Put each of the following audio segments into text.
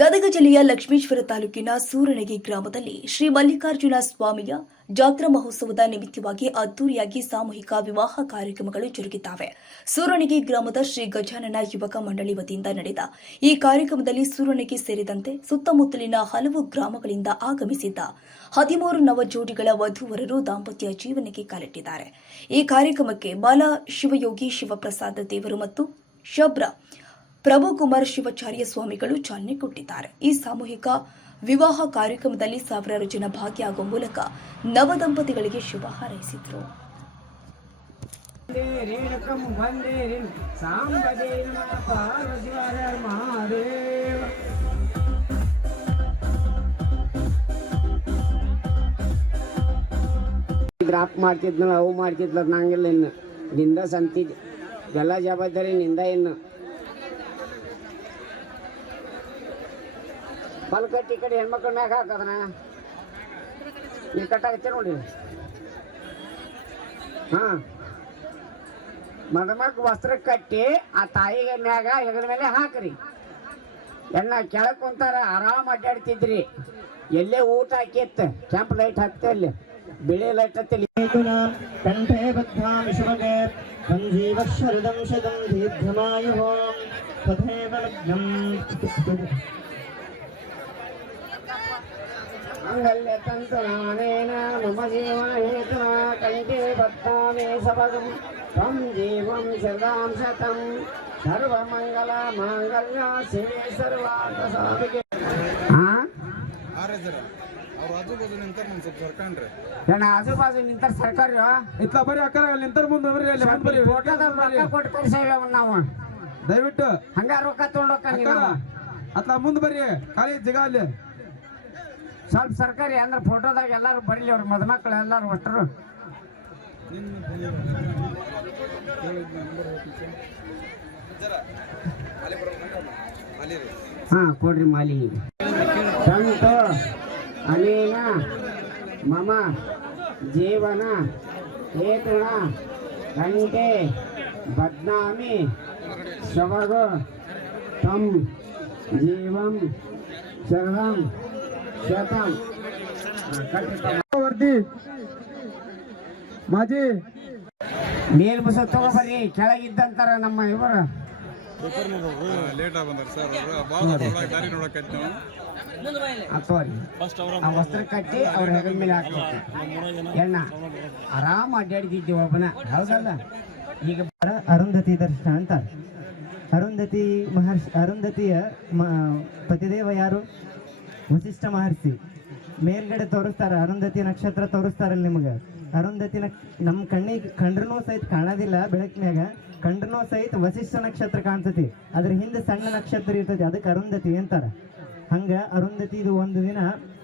ಗದಗ ಜಿಲ್ಲೆಯ ಲಕ್ಷ್ಮೇಶ್ವರ ತಾಲೂಕಿನ ಸೂರಣಗಿ ಗ್ರಾಮದಲ್ಲಿ ಶ್ರೀ ಮಲ್ಲಿಕಾರ್ಜುನ ಸ್ವಾಮಿಯ ಜಾತ್ರಾ ಮಹೋತ್ಸವದ ನಿಮಿತ್ತವಾಗಿ ಅದ್ದೂರಿಯಾಗಿ ಸಾಮೂಹಿಕ ವಿವಾಹ ಕಾರ್ಯಕ್ರಮಗಳು ಜರುಗಿದ್ದಾವೆ. ಸೂರಣಗಿ ಗ್ರಾಮದ ಶ್ರೀ ಗಜಾನನ ಯುವಕ ಮಂಡಳಿ ವತಿಯಿಂದ ನಡೆದ ಈ ಕಾರ್ಯಕ್ರಮದಲ್ಲಿ ಸೂರಣಗಿ ಸೇರಿದಂತೆ ಸುತ್ತಮುತ್ತಲಿನ ಹಲವು ಗ್ರಾಮಗಳಿಂದ ಆಗಮಿಸಿದ್ದ 13 ನವ ಜೋಡಿಗಳ ವಧುವರರು ದಾಂಪತ್ಯ ಜೀವನಕ್ಕೆ ಕಾಲಿಟ್ಟಿದ್ದಾರೆ. ಈ ಕಾರ್ಯಕ್ರಮಕ್ಕೆ ಬಾಲ ಶಿವಯೋಗಿ ಶಿವಪ್ರಸಾದ ದೇವರು ಮತ್ತು ಶಬ್ರ ಪ್ರಭುಕುಮಾರ್ ಶಿವಾಚಾರ್ಯ ಸ್ವಾಮಿಗಳು ಚಾಲನೆ ಕೊಟ್ಟಿದ್ದಾರೆ. ಈ ಸಾಮೂಹಿಕ ವಿವಾಹ ಕಾರ್ಯಕ್ರಮದಲ್ಲಿ ಸಾವಿರಾರು ಜನ ಭಾಗಿಯಾಗುವ ಮೂಲಕ ನವ ದಂಪತಿಗಳಿಗೆ ಶುಭ ಹಾರೈಸಿದರು. ಡ್ರಾಪ್ ಮಾಡ್ತಿದ್ನಲ್ಲ ಅವು ಮಾಡ್ತಿದ್ಲ ನಂಗೆಲ್ಲ ಇನ್ನು ನಿಂದ ಸಂತಿ ಎಲ್ಲ ಜವಾಬ್ದಾರಿ ನಿಂದ ಇನ್ನು ಬಲ್ಕಟ್ಟಿ ಕಡೆ ಹೆಣ್ಮಕ್ಳ ಮ್ಯಾಗ ಹಾಕದನ ಈ ಕಟ್ಟಾಗತ್ತೆ ನೋಡಿ. ಮದುಮಕ್ ವಸ್ತ್ರ ಕಟ್ಟಿ ಆ ತಾಯಿಗೆ ಮ್ಯಾಗ ಹೆಗಲ ಮೇಲೆ ಹಾಕ್ರಿ. ಎಲ್ಲ ಕೆಳಕ್ ಕುಂತಾರ ಆರಾಮ್ ಅಡ್ಡಾಡ್ತಿದ್ರಿ. ಎಲ್ಲೇ ಊಟ ಹಾಕಿತ್ತು ಕೆಂಪು ಲೈಟ್ ಹಾಕ್ತೆ ಅಲ್ಲಿ ಬಿಳಿ ಲೈಟ್ ಹತ್ತಲ್ಲಿ ಕಂಠೆ ಬದ್ಧಾಮಿ ಶುಭಗೆ ಸಂಜೀವ ಶರದಂ ಶತಂ ದೀರ್ಘಮಾಯುಃ ತಥೈವ ಲಗ್ನಂ ಮಂಗಲ್ಯ ತಂತುನಾನೇನ ಮಮ ಜೀವನ ಹೇತುನಾ ಕಂಠೆ ಬದ್ಧಾಮಿ ಶುಭಗಂ ತ್ವಂ ಜೀವಂ ಶರದಾಂ ಶತಂ ಸರ್ವಮಂಗಲ ಮಾಂಗಲ್ಯ ಶಿವೆ ಸರ್ವಾರ್ಥ ಸಾಧಿಕೆ. ಆಜುಬಾಜು ನಿಂತಾರ ಸರ್ಕಾರ ಇತ್ತ ಬರೀ ಅಕ್ಕ ನಿಂತಾರ ಮುಂದೆ ಬರ್ರಿ ಕೊಟ್ಟು ಕರ್ಸೇವೆ ನಾವು ದಯವಿಟ್ಟು ಹಂಗ ರೊಕ್ಕ ತಗೊಂಡೋಗ ಅತ್ಲ ಮುಂದೆ ಬರ್ರಿ ಖಾಲಿ ಜಗ ಅಲ್ಲಿ ಸ್ವಲ್ಪ ಸರ್ಕಾರಿ ಅಂದ್ರೆ ಫೋಟೋದಾಗ ಎಲ್ಲಾರು ಬರೀಲಿ ಅವ್ರ ಮದುಮಕ್ಳು ಎಲ್ಲಾರು ಒಟ್ಟರು. ಕೊಡ್ರಿ ಮಾಲಿ ಸಂತೋ ಅನೇನ ಮಮ ಜೀವನ ಹೇತುಣ ಕಂಠೆ ಬದ್ನಾಮಿ ಶವಗೋ ತಂ ಜೀವಂ ಶರದಂ ಶತಂ. ಮಾಜಿ ಮೇಲ್ ಬಸ್ ತಗೋಬರ್ರಿ ಕೆಳಗಿದ್ದಂತಾರ ನಮ್ಮ ಇವರು ವಸ್ತ್ರ ಕಟ್ಟಿ ಅವ್ರ ಹೆಗಲ ಮೇಲೆ ಹಾಕ್ಬೇಕು. ಎಣ್ಣ ಆರಾಮ್ ಅಡ್ಡಾಡಿದ್ವಿ ಒಬ್ಬನ ಹೌದಲ್ಲ. ಈಗ ಅರುಂಧತಿ ದರ್ಶನ ಅಂತ ಅರುಂಧತಿ ಮಹರ್ಷಿ ಅರುಂಧತಿಯ ಪತಿದೇವ ಯಾರು? ವಸಿಷ್ಠ ಮಹರ್ಷಿ. ಮೇಲ್ಗಡೆ ತೋರಿಸ್ತಾರ ಅರುಂಧತಿ ನಕ್ಷತ್ರ ತೋರಿಸ್ತಾರಲ್ಲ ನಿಮಗೆ. ಅರುಂಧತಿ ನಮ್ಮ ಕಣ್ಣಿಗೆ ಕಂಡ್ರೂ ಸಹಿತ ಕಾಣೋದಿಲ್ಲ ಬೆಳಕಿನಾಗ, ಕಂಡ್ರೂ ಸಹಿತ ವಸಿಷ್ಠ ನಕ್ಷತ್ರ ಕಾಣ್ತತಿ. ಅದ್ರ ಹಿಂದೆ ಸಣ್ಣ ನಕ್ಷತ್ರ ಇರ್ತೈತಿ, ಅದಕ್ಕೆ ಅರುಂಧತಿ ಅಂತಾರ. ಹಂಗ ಅರುಂಧತಿ ಇದು ಒಂದು ದಿನ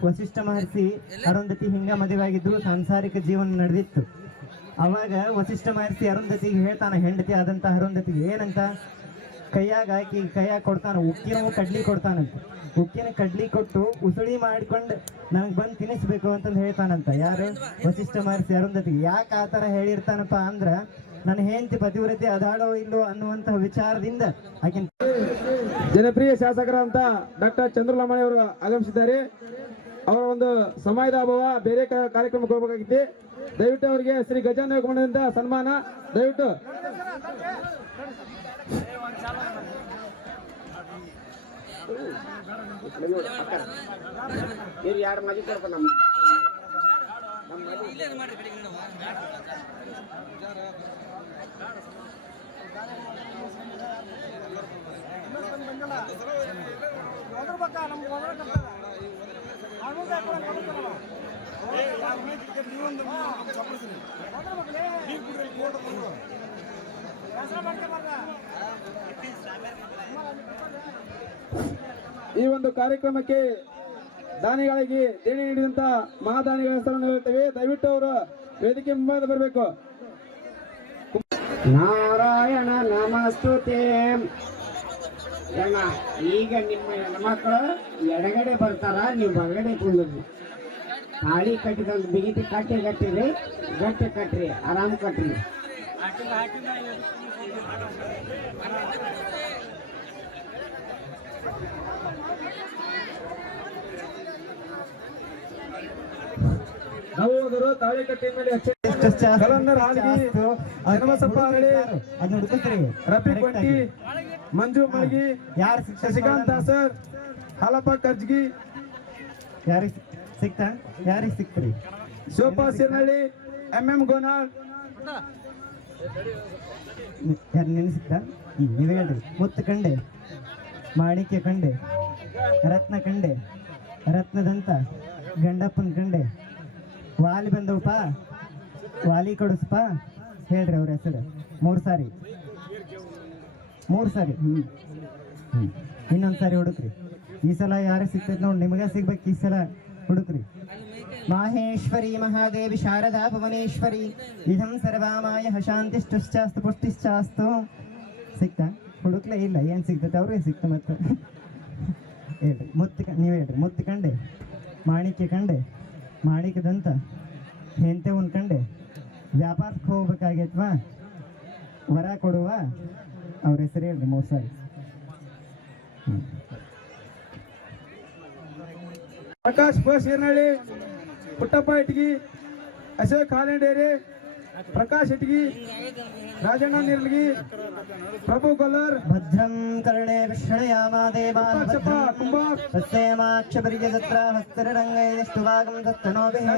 ವಸಿಷ್ಠ ಮಹರ್ಷಿ ಅರುಂಧತಿ ಹಿಂಗ ಮದುವೆ ಆಗಿದ್ರು, ಸಾಂಸಾರಿಕ ಜೀವನ ನಡೆದಿತ್ತು. ಅವಾಗ ವಸಿಷ್ಠ ಮಹರ್ಷಿ ಅರುಂಧತಿಗೆ ಹೇಳ್ತಾನ, ಹೆಂಡತಿ ಆದಂತ ಅರುಂಧತಿಗೆ ಏನಂತ, ಕೈಯಾಗ ಹಾಕಿ ಕೈಯಾಗ ಕೊಡ್ತಾನ, ಉಕ್ಕಿನ ಕಡ್ಲಿ ಕೊಡ್ತಾನಂತ. ಉಕ್ಕಿನ ಕಡ್ಲಿ ಕೊಟ್ಟು ಉಸುಳಿ ಮಾಡ್ಕೊಂಡು ನನಗೆ ಬಂದು ತಿನ್ನಿಸ್ಬೇಕು ಅಂತಂದು ಹೇಳ್ತಾನಂತ. ಯಾರು? ವಸಿಷ್ಠ ಮಹರ್ಷಿ ಅರುಂಧತಿಗೆ. ಯಾಕೆ ಆ ಥರ ಹೇಳಿರ್ತಾನಪ್ಪ ಅಂದ್ರ ನನ್ನ ಹೆಂಡತಿ ಪತಿವ್ರತೆ ಅದಾಳೋ ಇಲ್ಲೋ ಅನ್ನುವಂತಹ ವಿಚಾರದಿಂದ ಆಕಿನ ಜನಪ್ರಿಯ ಶಾಸಕರಂತ ಡಾಕ್ಟರ್ ಚಂದ್ರಲಮಾಣಿ ಅವರು ಆಗಮಿಸಿದ್ದಾರೆ. ಅವರ ಒಂದು ಸಮಯದ ಅಭಾವ, ಬೇರೆ ಕಾರ್ಯಕ್ರಮಕ್ಕೆ ಹೋಗಬೇಕಾಗಿತ್ತು. ದಯವಿಟ್ಟು ಅವರಿಗೆ ಶ್ರೀ ಗಜಾನನ ಮಂಡಳಿಯಿಂದ ಸನ್ಮಾನ. ದಯವಿಟ್ಟು ಯಾರು ಮದಿ ಕೊಡ್ತಾರ ನಮ್ಮ ಈ ಒಂದು ಕಾರ್ಯಕ್ರಮಕ್ಕೆ ದಾನಿಗಳಿಗೆ ದೇಣಿ ನೀಡಿದಂತ ಮಹಾದಾನಿಗಳ ಹೆಸರನ್ನು ಹೇಳ್ತೇವೆ. ದಯವಿಟ್ಟು ಅವರು ವೇದಿಕೆ ಮುಂಭಾಗದ ಬರಬೇಕು. ನಾರಾಯಣ ನಮಸ್ತುತೆ. ಈಗ ನಿಮ್ಮ ಹೆಣ್ಮಕ್ಳು ಎಡಗಡೆ ಬರ್ತಾರ, ನೀವು ಬಲಗಡೆ ಕುಂದ್ರಿ. ತಾಳಿ ಕಟ್ಟಿದಂತ ಬಿಗಿತಿ ಕಟ್ಟಿರಿ, ಗಟ್ಟಿ ಕಟ್ರಿ, ಆರಾಮ್ ಕಟ್ರಿ. ಹೋದರು ತಾಳಿಕಟ್ಟಿ ಮೇಲೆ ಕಲಂದರ್ ಹಾಲ್ಗಿ ಹನುಮಸಪ್ಪ ಅರಳಿ ಅದನ್ನ ಹುಡುಕ್ರಿ ರಫೀಕ್ ಬಂಟಿ ಮಂಜು ಮಳಗಿ ಯಾರು ಶಶಿಕಾಂತ್ ದಾಸರ್ ಹಾಲಪ್ಪ ಕರ್ಜ್ಗಿ ಯಾರಿಗೆ ಸಿಕ್ತಾ ಯಾರಿಗೆ ಸಿಕ್ತ್ರಿ ಶಿವಪ್ಪ ಸಿರ್ನಳ್ಳಿ MM ಗೋನಾಳ್ ಯಾರು ನೆನೆಸಿದ್ದ ನೀವೇ ಹೇಳ್ರಿ ಮುತ್ತು ಕಂಡೆ ಮಾಣಿಕ್ಯ ಕಂಡೆ ರತ್ನ ಕಂಡೆ ರತ್ನದಂತ ಗಂಡಪ್ಪನ ಕಂಡೆ ವಾಲಿ ಬಂದವಪ್ಪ ವಾಲಿ ಕೊಡಿಸ್ಪ ಹೇಳ್ರಿ ಅವ್ರ ಹೆಸರು ಮೂರು ಸಾರಿ ಇನ್ನೊಂದು ಸಾರಿ ಹುಡುಕ್ರಿ ಈ ಸಲ ಯಾರಿಗೆ ಸಿಗ್ತೈತೆ ನೋಡಿ ನಿಮಗೆ ಸಿಗ್ಬೇಕು ಈ ಸಲ ಹುಡುಕ್ರಿ ಮಾಹೇಶ್ವರಿ ಮಹಾದೇವಿ ಶಾರದಾ ಭುವನೇಶ್ವರಿ ಇದಂ ಸರ್ವಾಮಾಯ ಶಾಂತಿಷ್ಟುಶ್ಚಾಸ್ತು ಪುಷ್ಟಿಶ್ಚಾಸ್ತು ಸಿಕ್ತಾ ಹುಡುಕ್ಲೇ ಇಲ್ಲ ಏನು ಸಿಗ್ತೈತೆ ಅವ್ರಿಗೆ ಸಿಕ್ತು ಮತ್ತೆ ಹೇಳ್ರಿ ನೀವು ಹೇಳ್ರಿ ಮುತ್ತು ಕಂಡೆ ಮಾಣಿಕ್ಯ ಕಂಡೆ ಮಾಣಿಕ್ಯದಂತ ಹೆಂತೆ ಒಂದು ಕಂಡೆ ವ್ಯಾಪಾರಕ್ಕೆ ಹೋಗ್ಬೇಕಾಗೈತ್ವಾ ವರ ಕೊಡುವ ಅವ್ರ ಹೆಸರು ಹೇಳ್ರಿ ಮೂರು ಸಾರಿ ಪ್ರಕಾಶ್ ಶೀರ್ನಳ್ಳಿ ಪುಟ್ಟಪ್ಪ ಇಟ್ಗಿ ಅಶೋಕ್ ಹಾಲೆಂಡೇರಿ ಪ್ರಕಾಶ್ ಇಟ್ಗಿ ರಾಜಣ್ಣ ನಿರ್ಲಗಿ ಪ್ರಭು ಕೊಲ್ಲರ್ ಭದ್ರಂ ಕರ್ಣೇ ವಿಷ್ಣಯಾಮ ದೇವಾಕ್ಷಪರ್ಯತ್ರ ಹಸ್ತರಂಗೈಸ್ತುವಾಗಂ ದತ್ತನೋಭಿಃ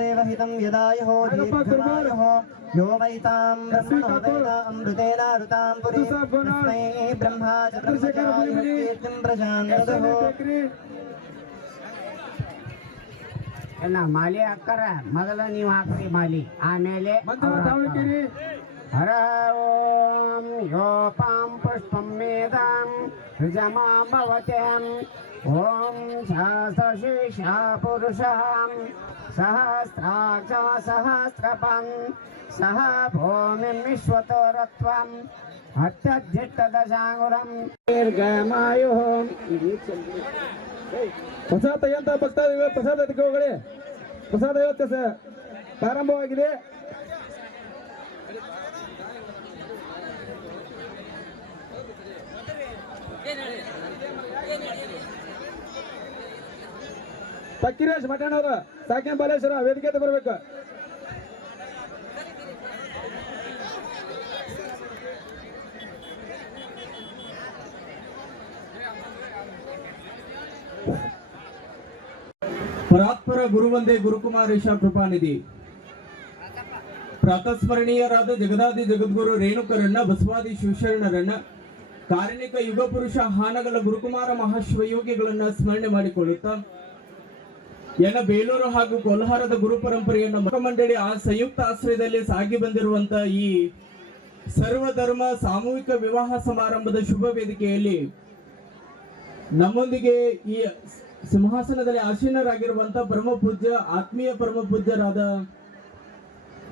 ದೇವಹಿತಂ ಯದಾಯೋ ದೀರ್ಘಮಾಯುಃ ಯೋ ವೈತಾಂ ಬ್ರಹ್ಮಣೋ ವೇದ ಅಮೃತೇನಾಋತಾಂ ಪುರೀ ತಸ್ಮೈ ಬ್ರಹ್ಮಾ ಚ ಬ್ರಹ್ಮಚಾರಿ ಕೀರ್ತಿಂ ಪ್ರಜಾನ್ಯದಃ ಎಲ್ಲ ಮಾಲಿ ಹಾಕ್ತಾರ ಮೊದಲ ನೀವು ಹಾಕ್ರಿ ಮಾಲಿ ಆಮೇಲೆ ಹರ ಓಂ ಯೋಪಾಂ ಪುಷ್ಪಂ ಮೇದಾಂ ಋಜಮಾಂ ಭವತ್ಯಾಂ ಓಂ ಸಹಸ್ರಶೀರ್ಷ ಪುರುಷಾಂ ಸಹಸ್ರಾಕ್ಷ ಸಹಸ್ರಪಂ ಸಹ ಭೂಮಿಂ ವಿಶ್ವತೋರತ್ವಂ ಅತ್ಯಧಿಷ್ಠದಶಾಂಗುರಂ ದೀರ್ಘಮಾಯು ಪ್ರಸಾದ ಅಂತ ಭಕ್ತ ಪ್ರಸಾದ ಹೋಗಲಿ ಪ್ರಸಾದ ಇವತ್ತು ಪ್ರಾರಂಭವಾಗಿದೆ ಫಕೀರೇಶ್ ಮಠಣ್ಣವರು ಸಾಕಿನ ಬಾಲೇಶ್ವರ ವೇದಿಕೆ ಬರಬೇಕು ಪರಾತ್ಪರ ಗುರುವಂದೇ ಗುರುಕುಮಾರೇಶ ಕೃಪಾನಿಧಿ ಪ್ರಾತಸ್ಮರಣೀಯರಾದ ಜಗದಾದಿ ಜಗದ್ಗುರು ರೇಣುಕರನ್ನ ಬಸವಾದಿ ಶಿವಶರಣರನ್ನ ಕಾರಣಿಕ ಯುಗ ಪುರುಷ ಹಾನಗಲ ಗುರುಕುಮಾರ ಮಹಾಶಿವಯೋಗಿಗಳನ್ನ ಸ್ಮರಣೆ ಮಾಡಿಕೊಳ್ಳುತ್ತಾ ಎನ್ನ ಬೇಲೂರು ಹಾಗೂ ಕೋಲಾರದ ಗುರು ಪರಂಪರೆಯನ್ನ ಮಂಡಳಿ ಆ ಸಂಯುಕ್ತ ಆಶ್ರಯದಲ್ಲಿ ಸಾಗಿ ಬಂದಿರುವಂತ ಈ ಸರ್ವಧರ್ಮ ಸಾಮೂಹಿಕ ವಿವಾಹ ಸಮಾರಂಭದ ಶುಭ ವೇದಿಕೆಯಲ್ಲಿ ನಮ್ಮೊಂದಿಗೆ ಈ ಸಿಂಹಾಸನದಲ್ಲಿ ಆಸೀನರಾಗಿರುವಂತಹ ಪರಮ ಪೂಜ್ಯ ಆತ್ಮೀಯ ಪರಮ ಪೂಜ್ಯರಾದ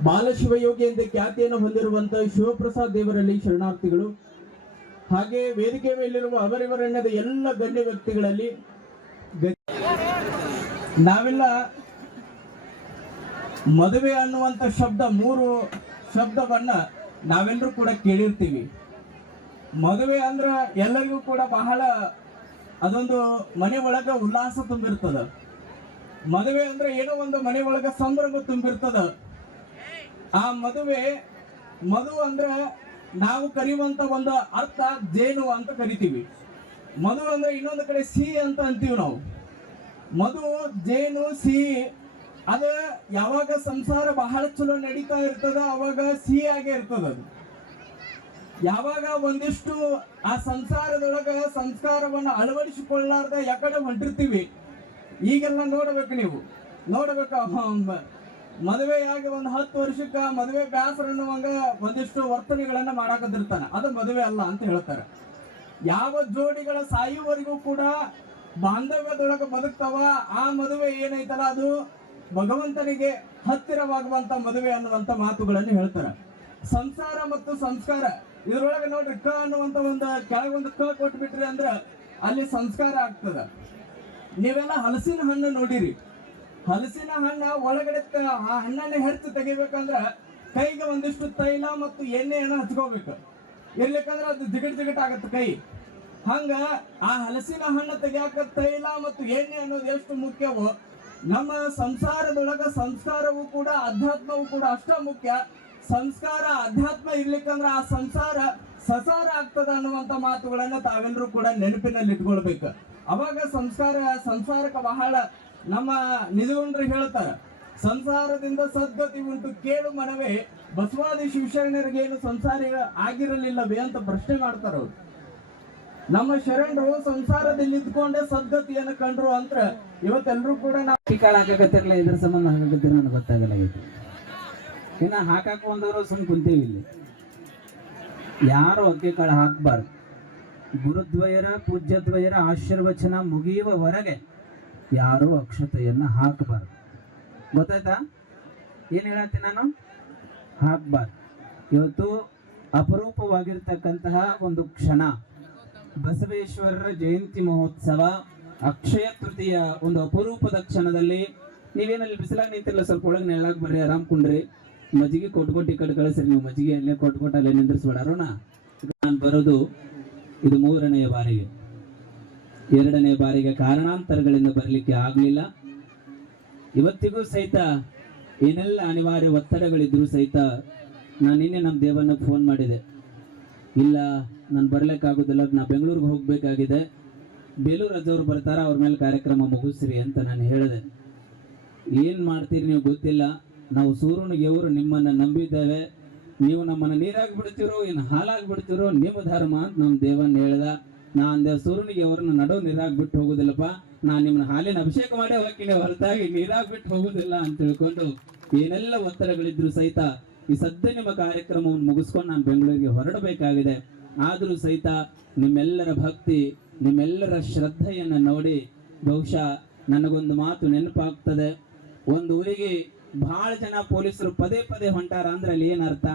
ಬಾಲಶಿವಯೋಗಿ ಎಂದೇ ಖ್ಯಾತಿಯನ್ನು ಹೊಂದಿರುವಂತಹ ಶಿವಪ್ರಸಾದ್ ದೇವರಲ್ಲಿ ಶರಣಾರ್ಥಿಗಳು, ಹಾಗೆ ವೇದಿಕೆ ಮೇಲಿರುವ ಅವರಿವರಣ್ಣದ ಎಲ್ಲ ಗಣ್ಯ ವ್ಯಕ್ತಿಗಳಲ್ಲಿ ನಾವೆಲ್ಲ ಮದುವೆ ಅನ್ನುವಂತ ಶಬ್ದ, ಮೂರು ಶಬ್ದವನ್ನ ನಾವೆಲ್ಲರೂ ಕೂಡ ಕೇಳಿರ್ತೀವಿ. ಮದುವೆ ಅಂದ್ರ ಎಲ್ಲರಿಗೂ ಕೂಡ ಬಹಳ ಅದೊಂದು ಮನೆ ಒಳಗ ಉಲ್ಲಾಸ ತುಂಬಿರ್ತದ. ಮದುವೆ ಅಂದ್ರೆ ಏನೋ ಒಂದು ಮನೆ ಒಳಗ ಸಂಭ್ರಮ ತುಂಬಿರ್ತದ. ಆ ಮಧು ಅಂದ್ರೆ ನಾವು ಕರೆಯುವಂತ ಒಂದು ಅರ್ಥ ಜೇನು ಅಂತ ಕರಿತೀವಿ. ಮಧು ಅಂದ್ರೆ ಇನ್ನೊಂದು ಕಡೆ ಸಿಹಿ ಅಂತ ಅಂತೀವಿ ನಾವು. ಮಧು, ಜೇನು, ಸಿಹಿ ಅದ ಯಾವಾಗ ಸಂಸಾರ ಬಹಳ ಚಲೋ ನಡೀತಾ ಇರ್ತದ ಅವಾಗ ಸಿಹಿ ಆಗೇ ಇರ್ತದ. ಅದು ಯಾವಾಗ ಒಂದಿಷ್ಟು ಆ ಸಂಸಾರದೊಳಗ ಸಂಸ್ಕಾರವನ್ನು ಅಳವಡಿಸಿಕೊಳ್ಳಾರ್ದ ಯಾಕಡೆ ಹೊಂಟಿರ್ತೀವಿ. ಈಗೆಲ್ಲ ನೋಡ್ಬೇಕು, ನೀವು ನೋಡ್ಬೇಕು, ಮದುವೆಯಾಗಿ ಒಂದು 10 ವರ್ಷಕ್ಕ ಮದುವೆ ಬ್ಯಾಸರ ಅನ್ನುವಂಗ ಒಂದಿಷ್ಟು ವರ್ತನೆಗಳನ್ನ ಮಾಡಾಕದಿರ್ತಾನ. ಅದು ಮದುವೆ ಅಲ್ಲ ಅಂತ ಹೇಳ್ತಾರೆ. ಯಾವ ಜೋಡಿಗಳ ಸಾಯುವವರೆಗೂ ಕೂಡ ಬಾಂಧವ್ಯದೊಳಗ ಬದುಕ್ತಾವ, ಆ ಮದುವೆ ಏನೈತಲ್ಲ ಅದು ಭಗವಂತನಿಗೆ ಹತ್ತಿರವಾಗುವಂತ ಮದುವೆ ಅನ್ನುವಂತ ಮಾತುಗಳನ್ನು ಹೇಳ್ತಾರೆ. ಸಂಸಾರ ಮತ್ತು ಸಂಸ್ಕಾರ ಇದ್ರೊಳಗೆ ನೋಡ್ರಿ, ಕ ಅನ್ನುವಂತ ಒಂದು ಕೆಳಗೊಂದು ಕ ಕೊಟ್ಬಿಟ್ರಿ ಅಂದ್ರ ಅಲ್ಲಿ ಸಂಸ್ಕಾರ ಆಗ್ತದ. ನೀವೆಲ್ಲ ಹಲಸಿನ ಹಣ್ಣು ನೋಡಿರಿ. ಹಲಸಿನ ಹಣ್ಣ ಒಳಗಡೆ ಆ ಹಣ್ಣನ್ನ ಹೆಚ್ಚು ತೆಗಿಬೇಕಂದ್ರ ಕೈಗೆ ಒಂದಿಷ್ಟು ತೈಲ ಮತ್ತು ಎಣ್ಣೆಯನ್ನು ಹಚ್ಕೋಬೇಕು. ಇರ್ಲಿಕ್ಕಂದ್ರೆ ಅದು ಜಿಗಟ್ ಆಗತ್ತೆ ಕೈ. ಹಂಗ ಆ ಹಲಸಿನ ಹಣ್ಣು ತೆಗಿಯಾಕ ತೈಲ ಮತ್ತು ಎಣ್ಣೆ ಅನ್ನೋದು ಎಷ್ಟು ಮುಖ್ಯವೋ, ನಮ್ಮ ಸಂಸಾರದೊಳಗ ಸಂಸ್ಕಾರವೂ ಕೂಡ ಅಧ್ಯಾತ್ಮವೂ ಕೂಡ ಅಷ್ಟ ಮುಖ್ಯ. ಸಂಸ್ಕಾರ ಅಧ್ಯಾತ್ಮ ಇರ್ಲಿಕ್ಕಂದ್ರ ಆ ಸಂಸಾರ ಸಸಾರ ಆಗ್ತದ ಅನ್ನುವಂತ ಮಾತುಗಳನ್ನ ತಾವೆಲ್ಲರೂ ಕೂಡ ನೆನಪಿನಲ್ಲಿ ಇಟ್ಕೊಳ್ಬೇಕು. ಅವಾಗ ಸಂಸಾರಕ್ಕೆ ಬಹಳ ನಮ್ಮ ನಿಜಗೊಂಡ್ರು ಹೇಳ್ತಾರ, ಸಂಸಾರದಿಂದ ಸದ್ಗತಿ ಉಂಟು ಕೇಳು ಮನವೇ, ಬಸವಾದಿ ಶಿವಶರಣರಿಗೇನು ಸಂಸಾರ ಆಗಿರಲಿಲ್ಲವೇ ಅಂತ ಪ್ರಶ್ನೆ ಮಾಡ್ತಾರ ಅವ್ರು. ನಮ್ಮ ಶರಣರು ಸಂಸಾರದಲ್ಲಿ ಇದ್ಕೊಂಡೆ ಸದ್ಗತಿಯನ್ನು ಕಂಡ್ರು ಅಂತ ಇವತ್ತೆಲ್ಲರೂ ಕೂಡ ನಾವು ಕಾಳು ಹಾಕಕತ್ತಿರಲ್ಲ, ಇದ್ರ ಸಂಬಂಧ ಹಾಕಕತ್ತಿರ ನನಗೆ ಗೊತ್ತಾಗಲಾಗೈತಿ. ಇನ್ನ ಹಾಕಾಕ ಒಂದವರು ಸುಮ್ ಕುಂತೀವಿ ಇಲ್ಲಿ. ಯಾರು ಅಕ್ಕಿ ಕಾಳು ಹಾಕಬಾರ್ದು. ಗುರುದ್ವಯರ ಪೂಜ್ಯದ್ವಯರ ಆಶೀರ್ವಚನ ಮುಗಿಯುವವರೆಗೆ ಯಾರು ಅಕ್ಷತೆಯನ್ನ ಹಾಕಬಾರ್ದು. ಗೊತ್ತಾಯ್ತಾ? ಏನ್ ಹೇಳತ್ತೀನಿ ನಾನು? ಹಾಕಬಾರ್ದು. ಇವತ್ತು ಅಪರೂಪವಾಗಿರ್ತಕ್ಕಂತಹ ಒಂದು ಕ್ಷಣ, ಬಸವೇಶ್ವರರ ಜಯಂತಿ ಮಹೋತ್ಸವ, ಅಕ್ಷಯ ತೃತೀಯ, ಒಂದು ಅಪರೂಪದ ಕ್ಷಣದಲ್ಲಿ ನೀವೇನಲ್ಲಿ ಬಿಸಿಲಾಗ ನಿಂತಿರಲ್ಲ, ಸ್ವಲ್ಪ ಒಳಗೆ ನೆಳ್ಳಾಗ ಬರ್ರಿ, ಆರಾಮ್ ಕುಂಡ್ರಿ, ಮಜ್ಜಿಗೆ ಕೊಟ್ಕೊಟ್ಟು ಈ ಕಡೆ ಕಳಿಸ್ರಿ. ನೀವು ಮಜ್ಜಿಗೆ ಅಲ್ಲೇ ಕೊಟ್ಕೊಟ್ಟು ಅಲ್ಲೇ ನಿಂದ್ರಿಸ್ಬೇಡ. ಅರೋಣ, ನಾನು ಬರೋದು ಇದು 3ನೇ ಬಾರಿಗೆ. 2ನೇ ಬಾರಿಗೆ ಕಾರಣಾಂತರಗಳಿಂದ ಬರಲಿಕ್ಕೆ ಆಗಲಿಲ್ಲ. ಇವತ್ತಿಗೂ ಸಹಿತ ಏನೆಲ್ಲ ಅನಿವಾರ್ಯ ಒತ್ತಡಗಳಿದ್ರು ಸಹಿತ ನಾನು ನಿನ್ನೆ ನಮ್ಮ ದೇವನ್ನ ಫೋನ್ ಮಾಡಿದೆ. ಇಲ್ಲ, ನಾನು ಬರ್ಲಿಕ್ಕಾಗೋದಿಲ್ಲ, ನಾ ಬೆಂಗಳೂರಿಗೆ ಹೋಗ್ಬೇಕಾಗಿದೆ, ಬೇಲೂರು ಅಜ್ಜವ್ರು ಬರ್ತಾರ, ಅವ್ರ ಮೇಲೆ ಕಾರ್ಯಕ್ರಮ ಮುಗಿಸ್ರಿ ಅಂತ ನಾನು ಹೇಳಿದೆ. ಏನು ಮಾಡ್ತೀರಿ ನೀವು ಗೊತ್ತಿಲ್ಲ, ನಾವು ಸೂರ್ಯನಿಗೆವರು ನಿಮ್ಮನ್ನು ನಂಬಿದ್ದೇವೆ, ನೀವು ನಮ್ಮನ್ನು ನೀರಾಗಿ ಬಿಡ್ತಿರೋ ಇನ್ನು ಹಾಲಾಗಿ ಬಿಡ್ತಿರೋ ನಿಮ್ಮ ಧರ್ಮ ಅಂತ ನಮ್ಮ ದೇವನ್ನ ಹೇಳ್ದ. ನಾ ಅಂದೆ, ಸೂರ್ಯನಿಗೆ ಅವ್ರನ್ನ ನಡು ನೀರಾಗಿ ಬಿಟ್ಟು ಹೋಗುದಿಲ್ಲಪ್ಪ, ನಾನು ನಿಮ್ಮನ್ನ ಹಾಲಿನ ಅಭಿಷೇಕ ಮಾಡೇ ಹೋಗ್ತೀನಿ, ಹೊರತಾಗಿ ನೀರಾಗಿ ಬಿಟ್ಟು ಹೋಗುದಿಲ್ಲ ಅಂತ ತಿಳ್ಕೊಂಡು ಏನೆಲ್ಲ ಒತ್ತಡಗಳಿದ್ರು ಸಹಿತ ಈ ಸದ್ಯ ನಿಮ್ಮ ಕಾರ್ಯಕ್ರಮವನ್ನು ಮುಗಿಸ್ಕೊಂಡು ನಾನು ಬೆಂಗಳೂರಿಗೆ ಹೊರಡಬೇಕಾಗಿದೆ. ಆದರೂ ಸಹಿತ ನಿಮ್ಮೆಲ್ಲರ ಭಕ್ತಿ, ನಿಮ್ಮೆಲ್ಲರ ಶ್ರದ್ಧೆಯನ್ನು ನೋಡಿ ಬಹುಶಃ ನನಗೊಂದು ಮಾತು ನೆನಪಾಗ್ತದೆ. ಒಂದು ಊರಿಗೆ ಬಹಳ ಜನ ಪೊಲೀಸರು ಪದೇ ಪದೇ ಹೊಂಟಾರ ಅಂದ್ರೆ ಅಲ್ಲಿ ಏನರ್ಥ?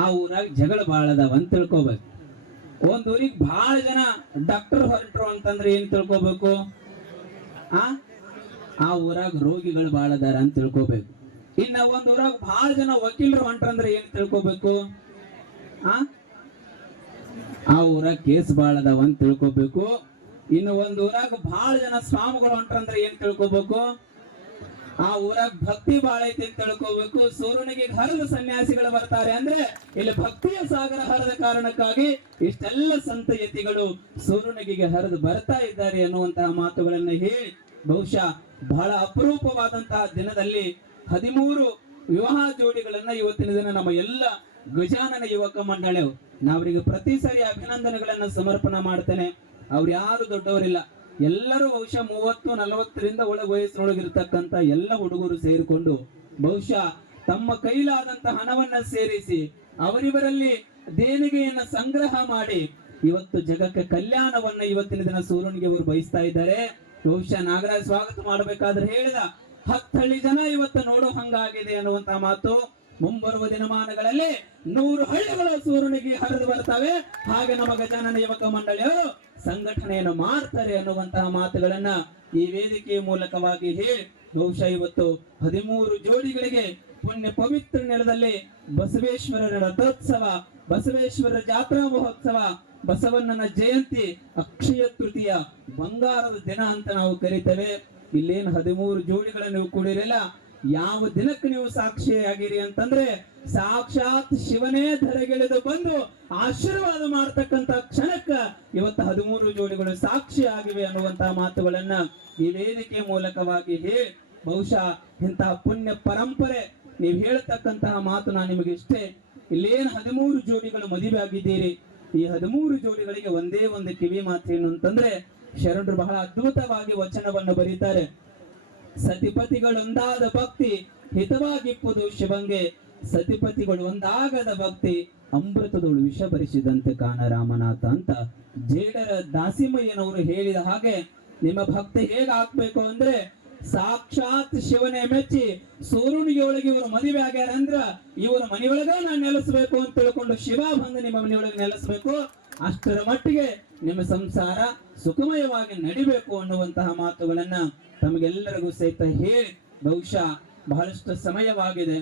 ಆ ಊರಾಗ ಜಗಳ ಭಾಳ ಅದಾವ ಅಂತ ತಿಳ್ಕೊಬೇಕು. ಒಂದ್ ಊರಿಗೆ ಬಹಳ ಜನ ಡಾಕ್ಟರ್ ಹೊರಟರು ಅಂತಂದ್ರೆ ಏನ್ ತಿಳ್ಕೊಬೇಕು? ಆ ಊರಾಗ ರೋಗಿಗಳು ಭಾಳ ಅದಾರ ಅಂತ ತಿಳ್ಕೊಬೇಕು. ಇನ್ನ ಒಂದ್ ಊರಾಗ ಬಹಳ ಜನ ವಕೀಲರು ಹೊಂಟ್ರಂದ್ರೆ ಏನ್ ತಿಳ್ಕೊಬೇಕು? ಆ ಊರಾಗ ಕೇಸ್ ಭಾಳ ಅದಾವ ಅಂತ ತಿಳ್ಕೊಬೇಕು. ಇನ್ನು ಒಂದ್ ಊರಾಗ ಬಹಳ ಜನ ಸ್ವಾಮಿಗಳು ಹೊಂಟ್ರಂದ್ರೆ ಏನ್ ತಿಳ್ಕೊಬೇಕು? ಆ ಊರಾಗ ಭಕ್ತಿ ಬಾಳ ಐತಿ ಅಂತ ತಿಳ್ಕೋಬೇಕು. ಸೂರ್ಯನಿಗೆ ಹರಿದ ಸನ್ಯಾಸಿಗಳು ಬರ್ತಾರೆ ಅಂದ್ರೆ ಇಲ್ಲಿ ಭಕ್ತಿಯ ಸಾಗರ ಹರಿದ ಕಾರಣಕ್ಕಾಗಿ ಇಷ್ಟೆಲ್ಲ ಸಂತ ಯತಿಗಳು ಸೂರ್ಯನಿಗೆ ಹರಿದು ಬರ್ತಾ ಇದ್ದಾರೆ ಅನ್ನುವಂತಹ ಮಾತುಗಳನ್ನ ಹೇಳಿ ಬಹುಶಃ ಬಹಳ ಅಪರೂಪವಾದಂತಹ ದಿನದಲ್ಲಿ 13 ವಿವಾಹ ಜೋಡಿಗಳನ್ನ ಇವತ್ತಿನ ದಿನ ನಮ್ಮ ಎಲ್ಲ ಗಜಾನನ ಯುವಕ ಮಂಡಳಿಯವರು ನಾವರಿಗೆ ಪ್ರತಿ ಸಾರಿ ಅಭಿನಂದನೆಗಳನ್ನ ಸಮರ್ಪಣೆ ಮಾಡ್ತೇನೆ. ಅವ್ರು ಯಾರು ದೊಡ್ಡವರಿಲ್ಲ, ಎಲ್ಲರೂ ಬಹುಶಃ 30-40ರಿಂದ ವಯಸ್ಸಿನೊಳಗಿರ್ತಕ್ಕಂಥ ಎಲ್ಲ ಹುಡುಗರು ಸೇರಿಕೊಂಡು ಬಹುಶಃ ತಮ್ಮ ಕೈಲಾದಂತ ಹಣವನ್ನ ಸೇರಿಸಿ ಅವರಿವರಲ್ಲಿ ದೇಣಿಗೆಯನ್ನ ಸಂಗ್ರಹ ಮಾಡಿ ಇವತ್ತು ಜಗಕ್ಕೆ ಕಲ್ಯಾಣವನ್ನ ಇವತ್ತಿನ ದಿನ ಸೂರ್ಯನಿಗೆ ಅವರು ಬಯಸ್ತಾ ಇದ್ದಾರೆ. ಬಹುಶಃ ನಾಗರಾಜ್ ಸ್ವಾಗತ ಮಾಡಬೇಕಾದ್ರೆ ಹೇಳಿದ 10 ಹಳ್ಳಿ ಜನ ಇವತ್ತು ನೋಡೋ ಹಂಗಾಗಿದೆ ಅನ್ನುವಂತ ಮಾತು. ಮುಂಬರುವ ದಿನಮಾನಗಳಲ್ಲಿ 100 ಹಳ್ಳಿಗಳು ಸೂರ್ಯನಿಗೆ ಹರಿದು ಬರ್ತವೆ. ಹಾಗೆ ನಮ್ಮ ಗಜಾನನ ಯುವಕ ಮಂಡಳಿಯವರು ಸಂಘಟನೆಯನ್ನು ಮಾಡ್ತಾರೆ ಅನ್ನುವಂತಹ ಮಾತುಗಳನ್ನ ಈ ವೇದಿಕೆಯ ಮೂಲಕವಾಗಿ ಹೇಳಿ ಬಹುಶಃ ಇವತ್ತು 13 ಜೋಡಿಗಳಿಗೆ ಪುಣ್ಯ ಪವಿತ್ರ ನೆಲದಲ್ಲಿ ಬಸವೇಶ್ವರರ ರಥೋತ್ಸವ, ಬಸವೇಶ್ವರರ ಜಾತ್ರಾ ಮಹೋತ್ಸವ, ಬಸವಣ್ಣನ ಜಯಂತಿ, ಅಕ್ಷಯ ತೃತೀಯ, ಬಂಗಾರದ ದಿನ ಅಂತ ನಾವು ಕರಿತೇವೆ. ಇಲ್ಲೇನು 13 ಜೋಡಿಗಳನ್ನು ನೀವು ಕೂಡಿರಲ್ಲ, ಯಾವ ದಿನಕ್ಕೆ ನೀವು ಸಾಕ್ಷಿಯಾಗಿರಿ ಅಂತಂದ್ರೆ ಸಾಕ್ಷಾತ್ ಶಿವನೇ ಧರೆಗೆಳೆದು ಬಂದು ಆಶೀರ್ವಾದ ಮಾಡ್ತಕ್ಕಂತ ಕ್ಷಣಕ್ಕ ಇವತ್ತು 13 ಜೋಡಿಗಳು ಸಾಕ್ಷಿಯಾಗಿವೆ ಅನ್ನುವಂತಹ ಮಾತುಗಳನ್ನ ಈ ವೇದಿಕೆ ಮೂಲಕವಾಗಿ ಹೇಳಿ ಬಹುಶಃ ಇಂತಹ ಪುಣ್ಯ ಪರಂಪರೆ ನೀವು ಹೇಳ್ತಕ್ಕಂತಹ ಮಾತು ನಾನು ನಿಮಗೆ ಇಷ್ಟೇ. ಇಲ್ಲೇನು 13 ಜೋಡಿಗಳು ಮದುವೆ ಆಗಿದ್ದೀರಿ, ಈ 13 ಜೋಡಿಗಳಿಗೆ ಒಂದೇ ಒಂದು ಕಿವಿ ಮಾತು ಏನು ಅಂತಂದ್ರೆ ಶರಣರು ಬಹಳ ಅದ್ಭುತವಾಗಿ ವಚನವನ್ನು ಬರೀತಾರೆ. ಸತಿಪತಿಗಳೊಂದಾದ ಭಕ್ತಿ ಹಿತವಾಗಿಪ್ಪುದು ಶಿವಂಗೆ, ಸತಿಪತಿಗಳು ಒಂದಾಗದ ಭಕ್ತಿ ಅಮೃತದೊಳು ವಿಷ ಭರಿಸಿದಂತೆ ಕಾಣ ರಾಮನಾಥ ಅಂತ ಜೇಡರ ದಾಸಿಮಯ್ಯನವರು ಹೇಳಿದ ಹಾಗೆ ನಿಮ್ಮ ಭಕ್ತಿ ಹೇಗೆ ಆಗ್ಬೇಕು ಅಂದ್ರೆ ಸಾಕ್ಷಾತ್ ಶಿವನೇ ಮೆಚ್ಚಿ ಸೂರ್ಯನಿಗೊಳಗೆ ಇವರು ಮದುವೆ ಆಗ್ಯಾರ ಅಂದ್ರ ಇವರ ಮನೆಯೊಳಗ ನಾನು ನೆಲೆಸಬೇಕು ಅಂತ ತಿಳ್ಕೊಂಡು ಶಿವ ಬಂದು ನಿಮ್ಮ ಮನೆಯೊಳಗೆ ನೆಲೆಸಬೇಕು. ಅಷ್ಟರ ಮಟ್ಟಿಗೆ ನಿಮ್ಮ ಸಂಸಾರ ಸುಖಮಯವಾಗಿ ನಡಿಬೇಕು ಅನ್ನುವಂತಹ ಮಾತುಗಳನ್ನ ತಮಗೆಲ್ಲರಿಗೂ ಸಹಿತ ಹೇಳಿ ಬಹುಶಃ ಬಹಳಷ್ಟು ಸಮಯವಾಗಿದೆ.